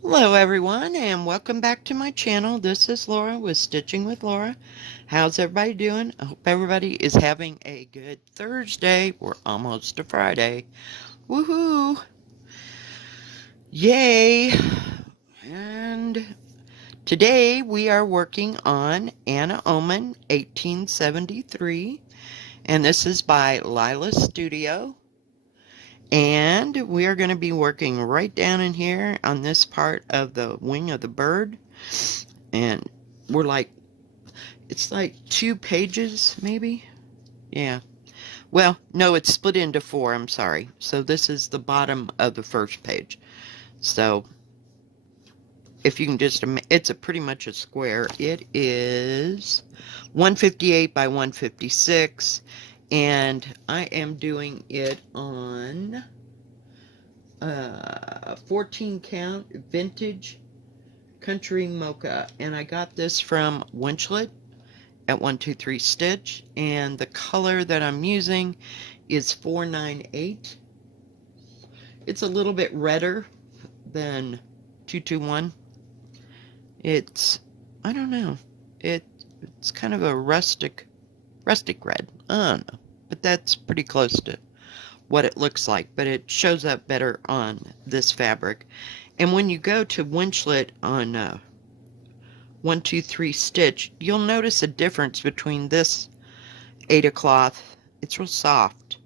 Hello everyone and welcome back to my channel. This is Laura with Stitching with Laura. How's everybody doing? I hope everybody is having a good Thursday. We're almost to Friday. Woohoo! Yay! And today we are working on Anna Ohman 1873, and this is by Lila Studio. And we are going to be working right down in here on this part of the wing of the bird. And we're like, it's like 2 pages, maybe? Yeah. Well, no, it's split into 4, I'm sorry. So this is the bottom of the first page. So if you can just, it's pretty much a square. It is 158 by 156. And I am doing it on 14 count vintage country mocha. And I got this from Winchlet at 123 Stitch, and the color that I'm using is 498. It's a little bit redder than 221. It's, I don't know, it's kind of a rustic red. I don't know, but that's pretty close to what it looks like, but it shows up better on this fabric. And when you go to Winchlet on 123 Stitch, you'll notice a difference between this Aida cloth. It's real soft,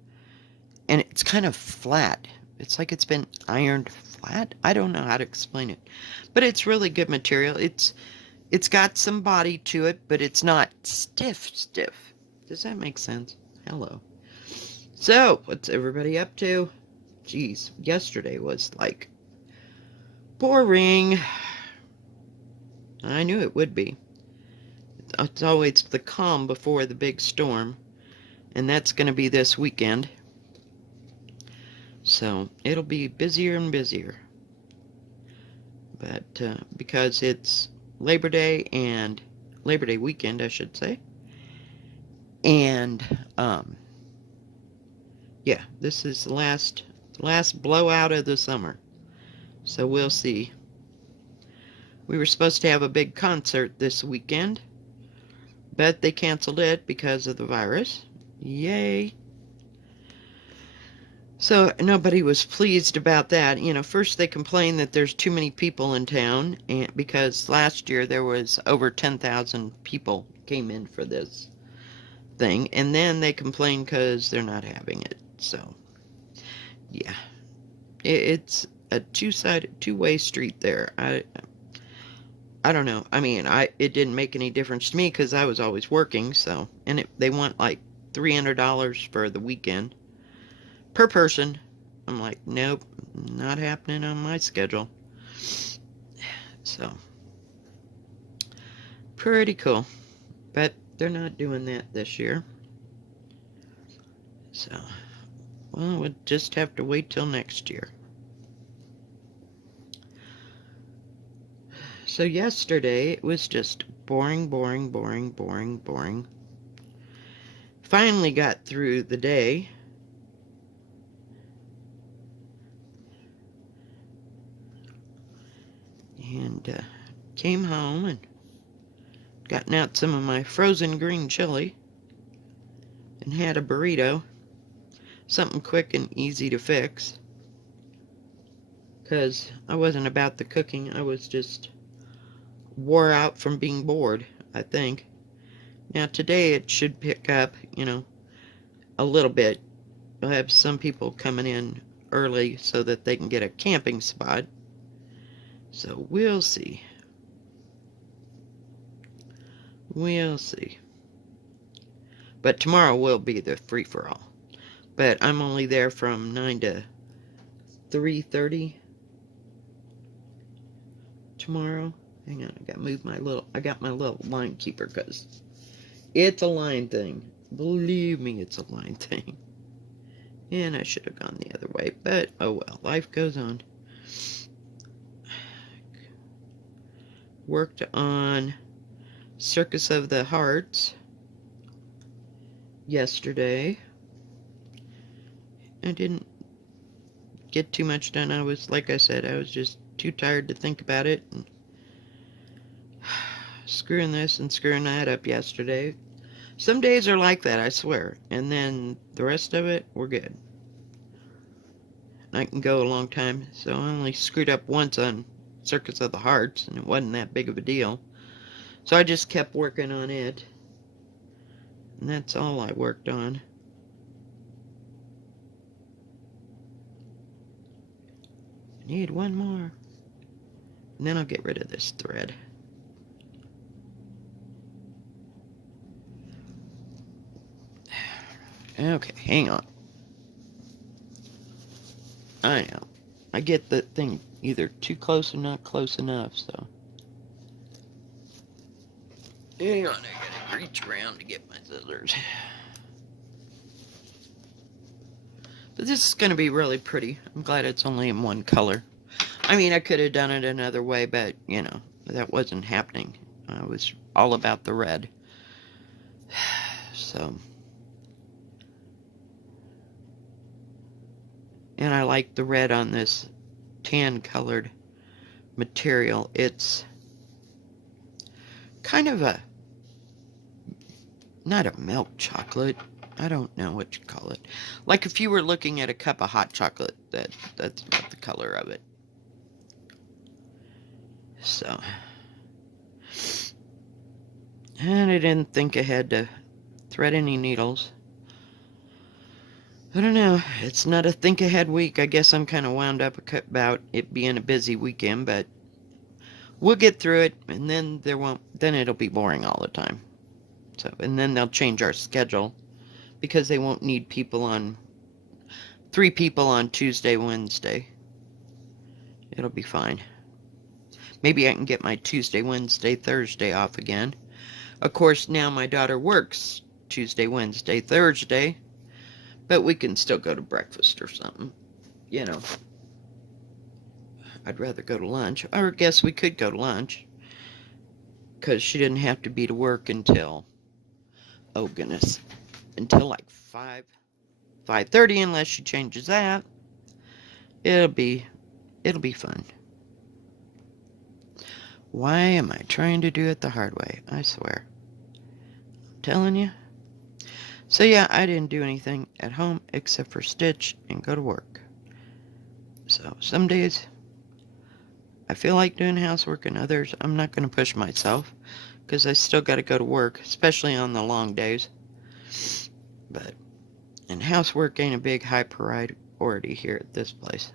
and it's kind of flat. It's like it's been ironed flat. I don't know how to explain it, but it's really good material. It's got some body to it, but it's not stiff. Does that make sense? Hello. So, what's everybody up to? Geez, yesterday was like boring. I knew it would be. It's always the calm before the big storm, and that's going to be this weekend. So it'll be busier and busier. But because it's Labor Day weekend, I should say. And yeah, this is the last blowout of the summer. So we'll see. We were supposed to have a big concert this weekend, but they canceled it because of the virus. Yay. So nobody was pleased about that. You know, first they complained that there's too many people in town, and because last year there was over 10,000 people came in for this thing, and then they complained because they're not having it. So yeah, it's a two-way street there. I don't know. I mean, it didn't make any difference to me because I was always working. So, and they want like $300 for the weekend per person. I'm like, nope, not happening on my schedule. So, pretty cool. But they're not doing that this year. So, well, we'll just have to wait till next year. So yesterday, it was just boring. Finally got through the day. And came home and gotten out some of my frozen green chili and had a burrito. Something quick and easy to fix. Because I wasn't about the cooking. I was just wore out from being bored, I think. Now today it should pick up, you know, a little bit. I'll have some people coming in early so that they can get a camping spot. So we'll see. We'll see. But tomorrow will be the free-for-all. But I'm only there from 9 to 3:30 tomorrow. Hang on, I got my little line keeper because it's a line thing. Believe me, it's a line thing. And I should have gone the other way, but oh well, life goes on. Worked on Circus of the Hearts yesterday. I didn't get too much done. Like I said, I was just too tired to think about it. And screwing this and screwing that up yesterday. Some days are like that, I swear. And then the rest of it, we're good. And I can go a long time. So I only screwed up once on Circus of the Hearts, and it wasn't that big of a deal. So I just kept working on it. And that's all I worked on. I need one more. And then I'll get rid of this thread. Okay, hang on. I know. I get the thing either too close or not close enough, so. Hang on, I gotta reach around to get my scissors. But this is gonna be really pretty. I'm glad it's only in one color. I mean, I could have done it another way, but, you know, that wasn't happening. I was all about the red. So. And I like the red on this tan colored material. It's kind of a, not a milk chocolate. I don't know what you call it. Like if you were looking at a cup of hot chocolate, that's about the color of it. So. And I didn't think ahead to thread any needles. I don't know. It's not a think ahead week. I guess I'm kind of wound up about it being a busy weekend, but we'll get through it, and then then it'll be boring all the time. So, and then they'll change our schedule because they won't need 3 people on Tuesday, Wednesday. It'll be fine. Maybe I can get my Tuesday, Wednesday, Thursday off again. Of course, now my daughter works Tuesday, Wednesday, Thursday. But we can still go to breakfast or something. You know. I'd rather go to lunch. Or I guess we could go to lunch. Because she didn't have to be to work until, oh goodness, until like 5:30 unless she changes that. It'll be fun. Why am I trying to do it the hard way? I swear. I'm telling you. So yeah, I didn't do anything at home except for stitch and go to work. So some days I feel like doing housework, and others I'm not going to push myself because I still got to go to work, especially on the long days. And housework ain't a big high priority here at this place.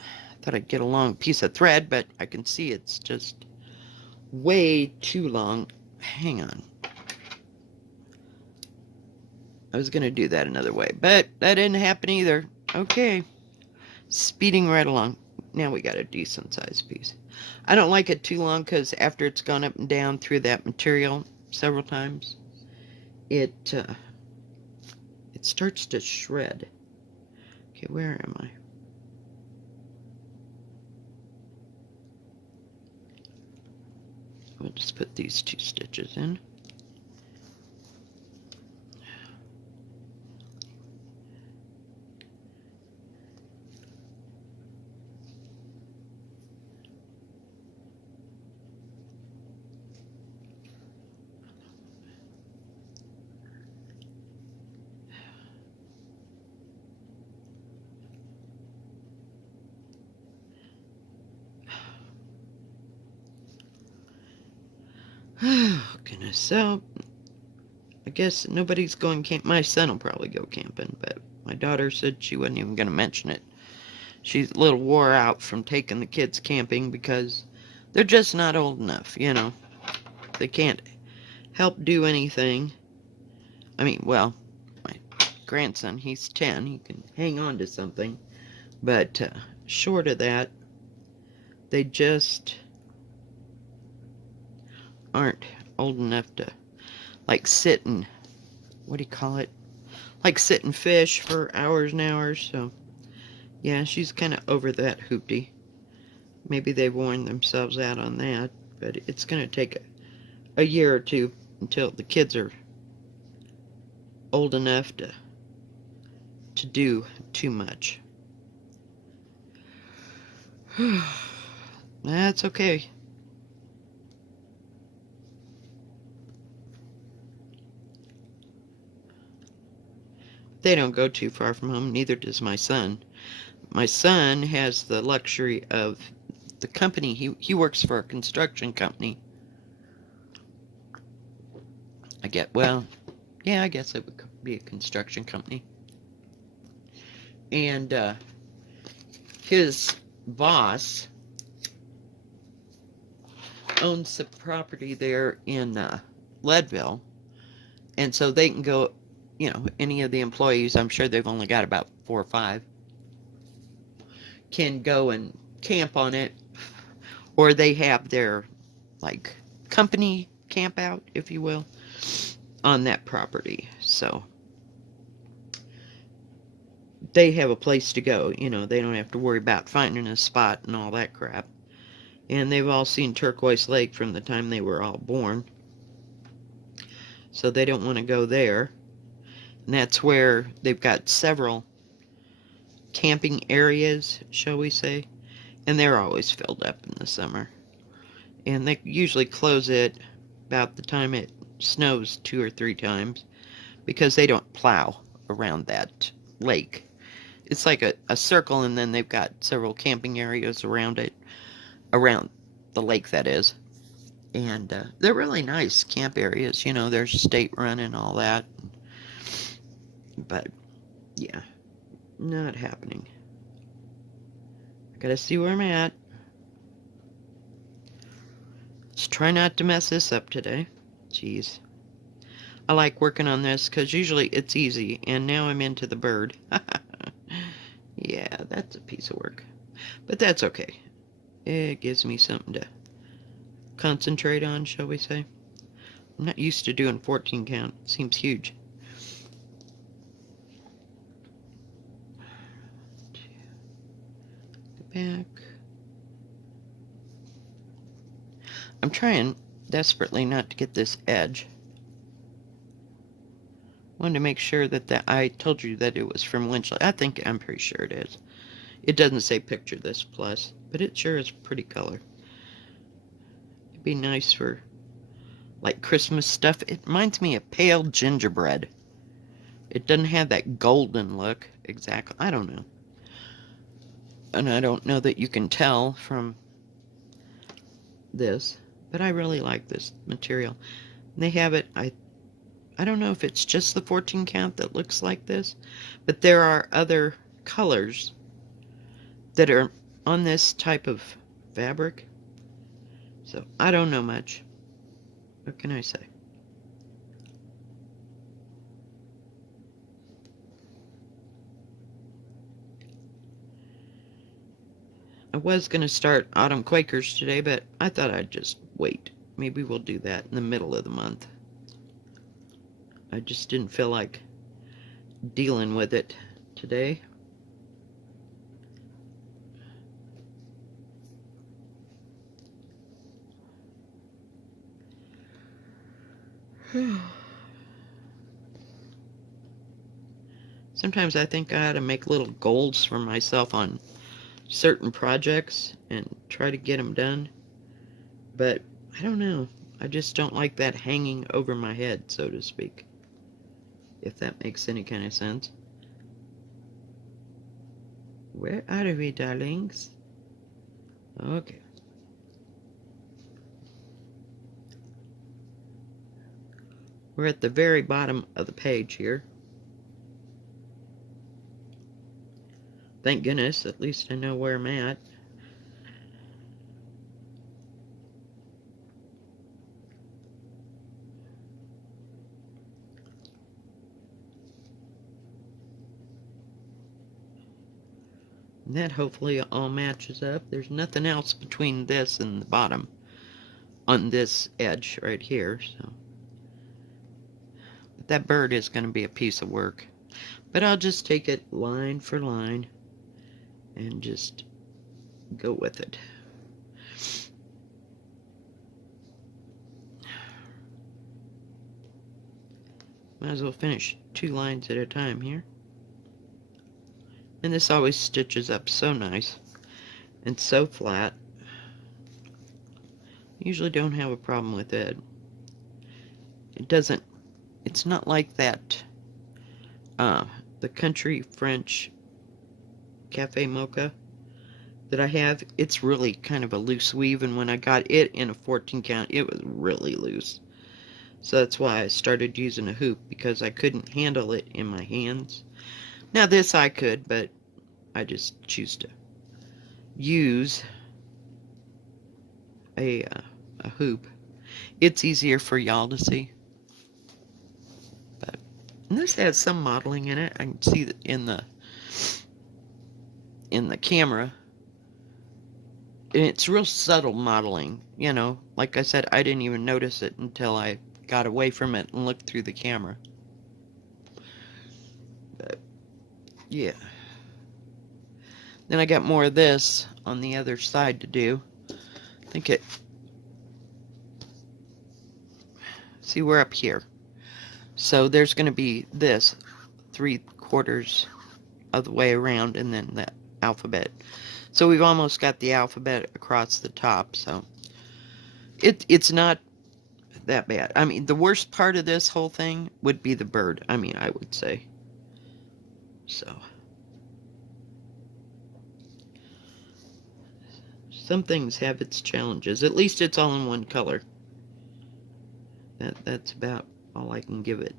I thought I'd get a long piece of thread, but I can see it's just way too long. Hang on. I was going to do that another way, but that didn't happen either. Okay. Speeding right along. Now we got a decent sized piece. I don't like it too long because after it's gone up and down through that material several times, it starts to shred. Okay, where am I? We'll just put these 2 stitches in. Oh, goodness. So, I guess nobody's going camp. My son will probably go camping, but my daughter said she wasn't even going to mention it. She's a little wore out from taking the kids camping because they're just not old enough, you know. They can't help do anything. I mean, well, my grandson, he's 10. He can hang on to something. But short of that, they just aren't old enough to, like, sit and, what do you call it? Like sit and fish for hours and hours. So, yeah, she's kind of over that hoopty. Maybe they've worn themselves out on that. But it's going to take a year or two until the kids are old enough to do too much. That's okay. They don't go too far from home, neither does my son. My son has the luxury of the company. He works for a construction company. Well, yeah, I guess it would be a construction company. And his boss owns some property there in Leadville, and so they can go, any of the employees, I'm sure they've only got about 4 or 5, can go and camp on it, or they have their, like, company camp out, if you will, on that property. So they have a place to go. They don't have to worry about finding a spot and all that crap. And they've all seen Turquoise Lake from the time they were all born, so they don't want to go there. And that's where they've got several camping areas, shall we say, and they're always filled up in the summer. And they usually close it about the time it snows 2 or 3 times, because they don't plow around that lake. It's like a circle, and then they've got several camping areas around it, around the lake, that is. And they're really nice camp areas. They're state run and all that. But, yeah, not happening. I gotta see where I'm at. Let's try not to mess this up today. Jeez. I like working on this because usually it's easy, and now I'm into the bird. Yeah, that's a piece of work. But that's okay. It gives me something to concentrate on, shall we say. I'm not used to doing 14 count. It seems huge. Go back. I'm trying desperately not to get this edge. Wanted to make sure that I told you that it was from Lynch. I'm pretty sure it is. It doesn't say picture this plus, but it sure is pretty color. It'd be nice for, like, Christmas stuff. It reminds me of pale gingerbread. It doesn't have that golden look exactly. I don't know. And I don't know that you can tell from this, but I really like this material. And they have it, I don't know if it's just the 14 count that looks like this, but there are other colors that are on this type of fabric. So I don't know much. What can I say? I was going to start Autumn Quakers today, but I thought I'd just wait. Maybe we'll do that in the middle of the month. I just didn't feel like dealing with it today. Sometimes I think I ought to make little goals for myself on certain projects and try to get them done. But I don't know. I just don't like that hanging over my head, so to speak. If that makes any kind of sense. Where are we, darlings? Okay. We're at the very bottom of the page here. Thank goodness, at least I know where I'm at. And that hopefully all matches up. There's nothing else between this and the bottom on this edge right here. So, but that bird is going to be a piece of work. But I'll just take it line for line and just go with it. Might as well finish 2 lines at a time here. And this always stitches up so nice. It's so flat. Usually don't have a problem with it. It doesn't, it's not like that, uh, the Country French Cafe Mocha that I have. It's really kind of a loose weave, and when I got it in a 14 count, it was really loose. So that's why I started using a hoop, because I couldn't handle it in my hands. Now this I could, but I just choose to use a hoop. It's easier for y'all to see. But and this has some modeling in it. I can see that in the camera. And it's real subtle modeling, you know. Like I said, I didn't even notice it until I got away from it and looked through the camera. But yeah. Then I got more of this on the other side to do. I think it, see, we're up here. So there's going to be this 3/4 of the way around, and then the alphabet. So we've almost got the alphabet across the top. So it's not that bad. I mean, the worst part of this whole thing would be the bird. I mean, I would say. So some things have its challenges. At least it's all in one color. That's about all I can give it.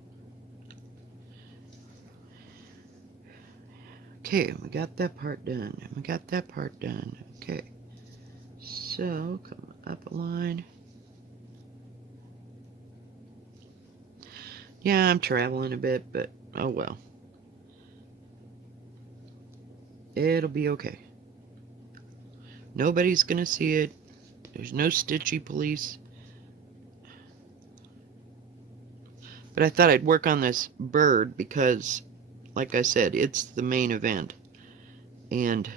Okay, we got that part done. We got that part done. Okay. So, come up a line. Yeah, I'm traveling a bit, but oh well. It'll be okay. Nobody's gonna see it. There's no stitchy police. But I thought I'd work on this bird because, like I said, it's the main event. And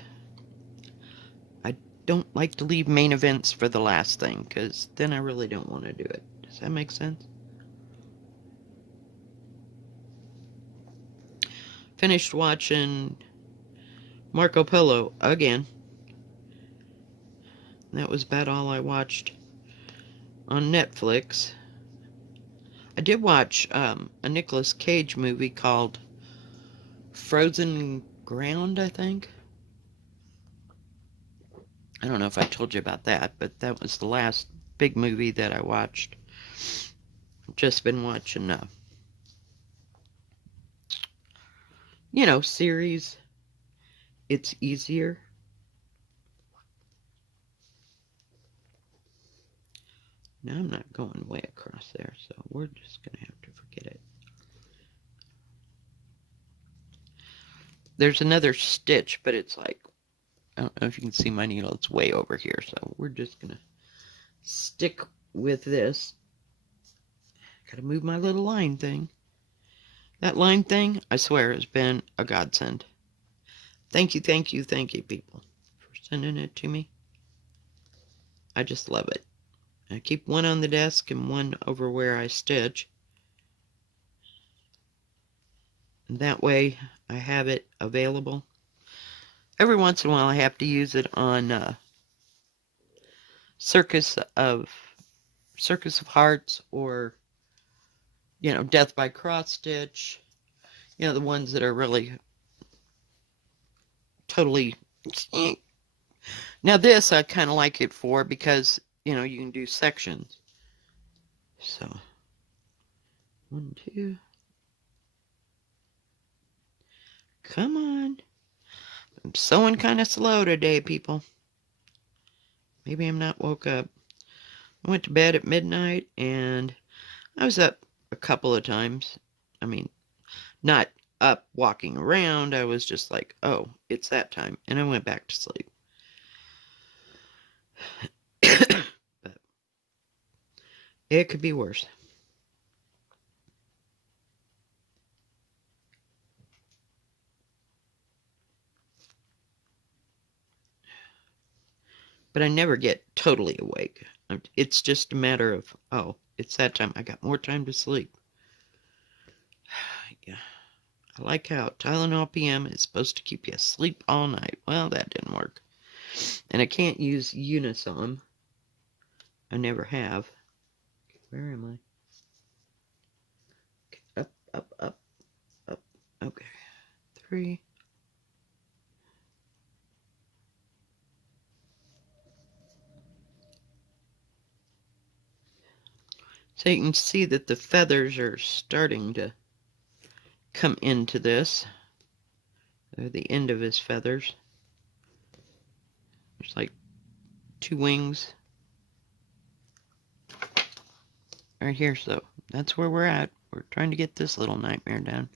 I don't like to leave main events for the last thing, because then I really don't want to do it. Does that make sense? Finished watching Marco Polo again. That was about all I watched on Netflix. I did watch a Nicolas Cage movie called Frozen Ground, I think. I don't know if I told you about that, but that was the last big movie that I watched. I've just been watching, series. It's easier. Now I'm not going way across there, so we're just going to have to forget it. There's another stitch, but it's like, I don't know if you can see my needle, it's way over here, so we're just going to stick with this. Gotta move my little line thing. That line thing, I swear, has been a godsend. Thank you, thank you, thank you, people, for sending it to me. I just love it. I keep one on the desk and one over where I stitch. And that way I have it available. Every once in a while I have to use it on Circus of Hearts, or, Death by Cross Stitch. The ones that are really totally... Now this I kind of like it for, because, you can do sections. So, 1, 2. Come on. I'm sewing kind of slow today, people. Maybe I'm not woke up. I went to bed at midnight, and I was up a couple of times. I mean, not up walking around. I was just like, oh, it's that time. And I went back to sleep. But it could be worse. But I never get totally awake. It's just a matter of, oh, it's that time. I got more time to sleep. Yeah. I like how Tylenol PM is supposed to keep you asleep all night. Well, that didn't work. And I can't use Unisom. I never have. Where am I? Okay, up, up, up, up. Okay. 3. So you can see that the feathers are starting to come into this. They're the end of his feathers. There's like 2 wings right here, so that's where we're at. We're trying to get this little nightmare done.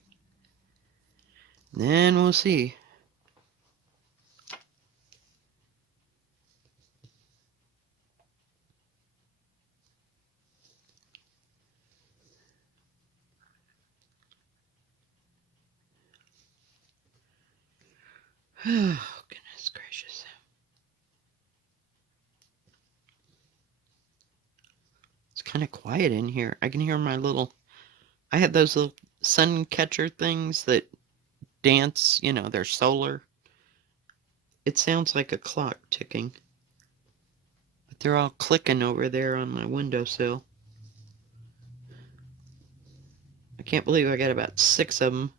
Then we'll see. Oh, goodness gracious. It's kind of quiet in here. I can hear my little... I have those little sun catcher things that dance, you know, they're solar. It sounds like a clock ticking. But they're all clicking over there on my windowsill. I can't believe I got about 6 of them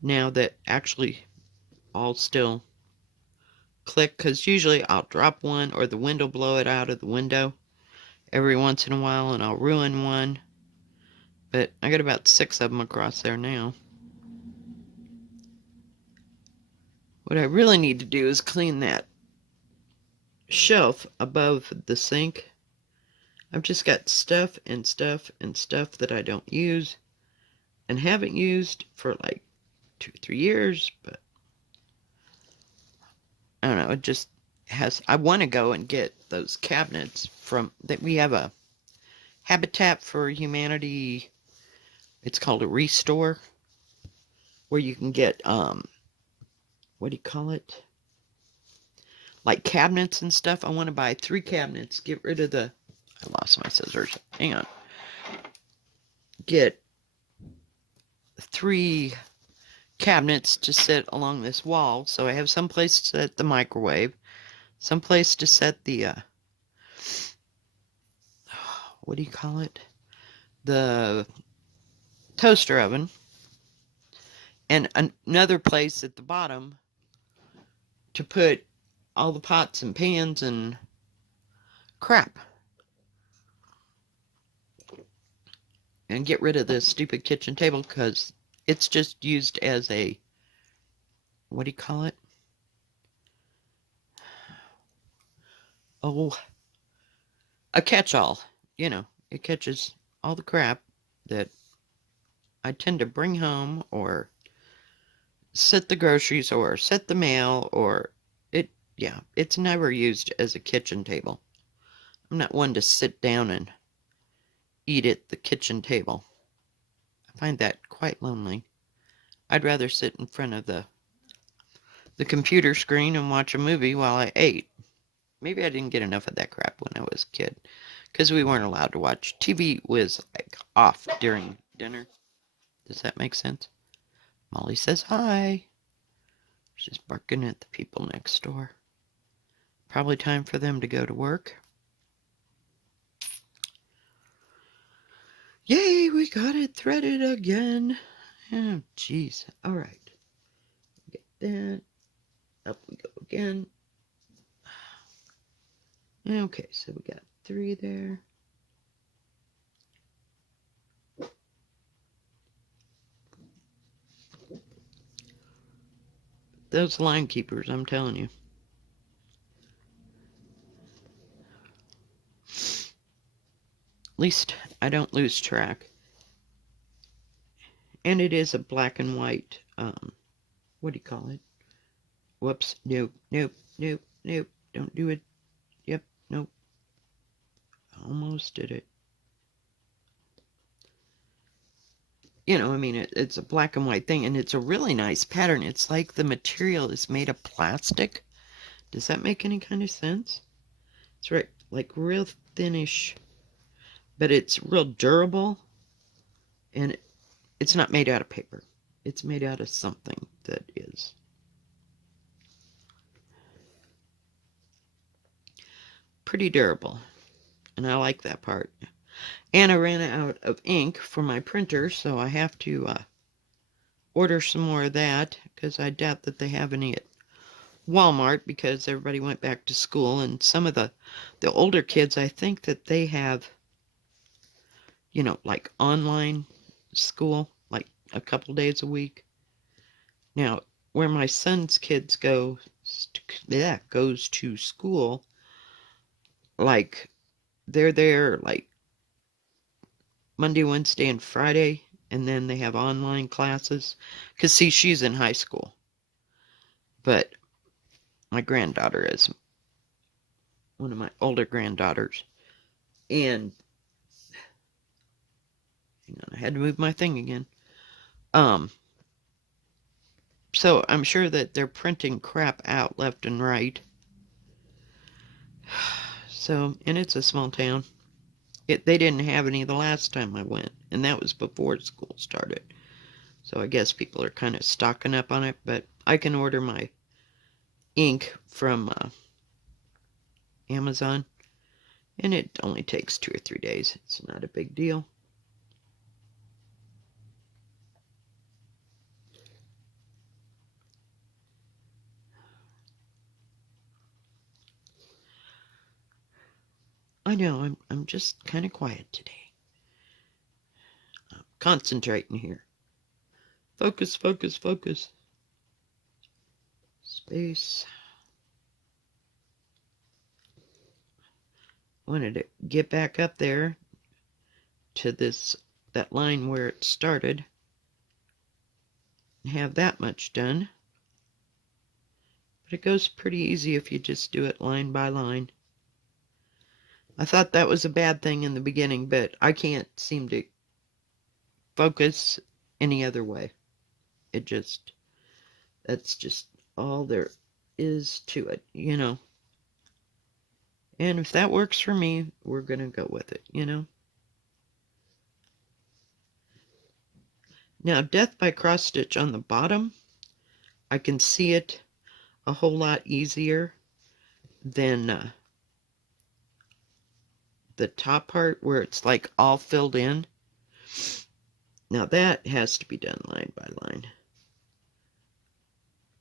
now that actually all still click, because usually I'll drop one or the wind will blow it out of the window every once in a while and I'll ruin one. But I got about 6 of them across there now. What I really need to do is clean that shelf above the sink. I've just got stuff and stuff and stuff that I don't use and haven't used for like 2-3 years, but I don't know, it just has... I want to go and get those cabinets from... that we have a Habitat for Humanity, it's called a Restore, where you can get, what do you call it? Like cabinets and stuff. I want to buy 3 cabinets, get rid of the... I lost my scissors. Hang on. Get 3 cabinets to sit along this wall, so I have some place to set the microwave, some place to set the, what do you call it? The toaster oven, and another place at the bottom to put all the pots and pans and crap. And get rid of this stupid kitchen table because it's just used as a, what do you call it? Oh, a catch-all. You know, it catches all the crap that I tend to bring home or set the groceries or set the mail or it, yeah, it's never used as a kitchen table. I'm not one to sit down and eat at the kitchen table. I find that quite lonely. I'd rather sit in front of the computer screen and watch a movie while I ate. Maybe I didn't get enough of that crap when I was a kid, because we weren't allowed to watch. TV was like off during dinner. Does that make sense? Molly says hi. She's barking at the people next door. Probably time for them to go to work. Yay, we got it threaded again. Oh, jeez. All right. Get that. Up we go again. Okay, so we got 3 there. Those line keepers, I'm telling you. At least I don't lose track. And it is a black and white, what do you call it? Whoops, nope, nope, nope, nope, don't do it. Yep, nope. Almost did it. You know, I mean, it's a black and white thing, and it's a really nice pattern. It's like the material is made of plastic. Does that make any kind of sense? It's right, like real thinnish, but it's real durable, and it's not made out of paper. It's made out of something that is. pretty durable, and I like that part. And I ran out of ink for my printer, so I have to order some more of that, because I doubt that they have any at Walmart, because everybody went back to school, and some of the older kids, I think that they have, you know, like online school, like a couple days a week. Now, where my son's kids goes to school, like they're there like Monday, Wednesday, and Friday, and then they have online classes. Because, see, she's in high school, but my granddaughter is one of my older granddaughters. And, hang on, I had to move my thing again. So I'm sure that they're printing crap out left and right. So, and it's a small town. They didn't have any the last time I went, and that was before school started. So I guess people are kind of stocking up on it, but I can order my ink from Amazon, and it only takes 2 or 3 days. It's not a big deal. I know, I'm just kind of quiet today. I'm concentrating here. Focus, focus, focus. Space. Wanted to get back up there to that line where it started and have that much done. But it goes pretty easy if you just do it line by line. I thought that was a bad thing in the beginning, but I can't seem to focus any other way. That's just all there is to it, you know. And if that works for me, we're going to go with it, you know. Now, death by cross stitch on the bottom, I can see it a whole lot easier than the top part where it's like all filled in. Now that has to be done line by line.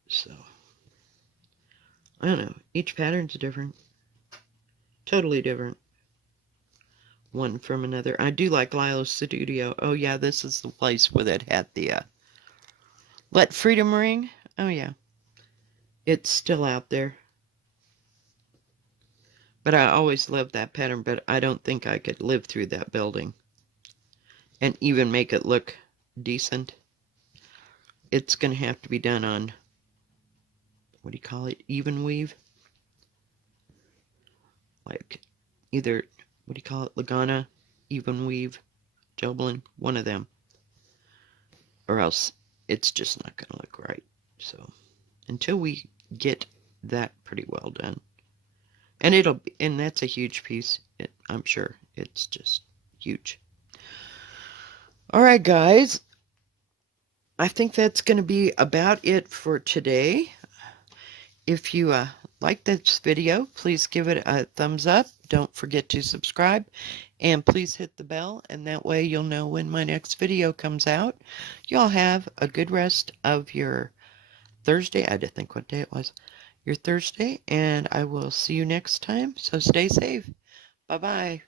So, I don't know. Each pattern's different. Totally different. One from another. I do like Lila's Studio. Oh yeah, this is the place where that had the Let Freedom Ring. Oh yeah. It's still out there. But I always loved that pattern, but I don't think I could live through that building and even make it look decent. It's going to have to be done on, what do you call it, even weave? Like either, what do you call it, Lagana, even weave, Joblin, one of them. Or else it's just not going to look right. So until we get that pretty well done. And that's a huge piece. I'm sure it's just huge. All right, guys. I think that's going to be about it for today. If you like this video, please give it a thumbs up. Don't forget to subscribe. And please hit the bell, and that way you'll know when my next video comes out. Y'all have a good rest of your Thursday. I didn't think what day it was. Your Thursday, and I will see you next time. So stay safe. Bye-bye.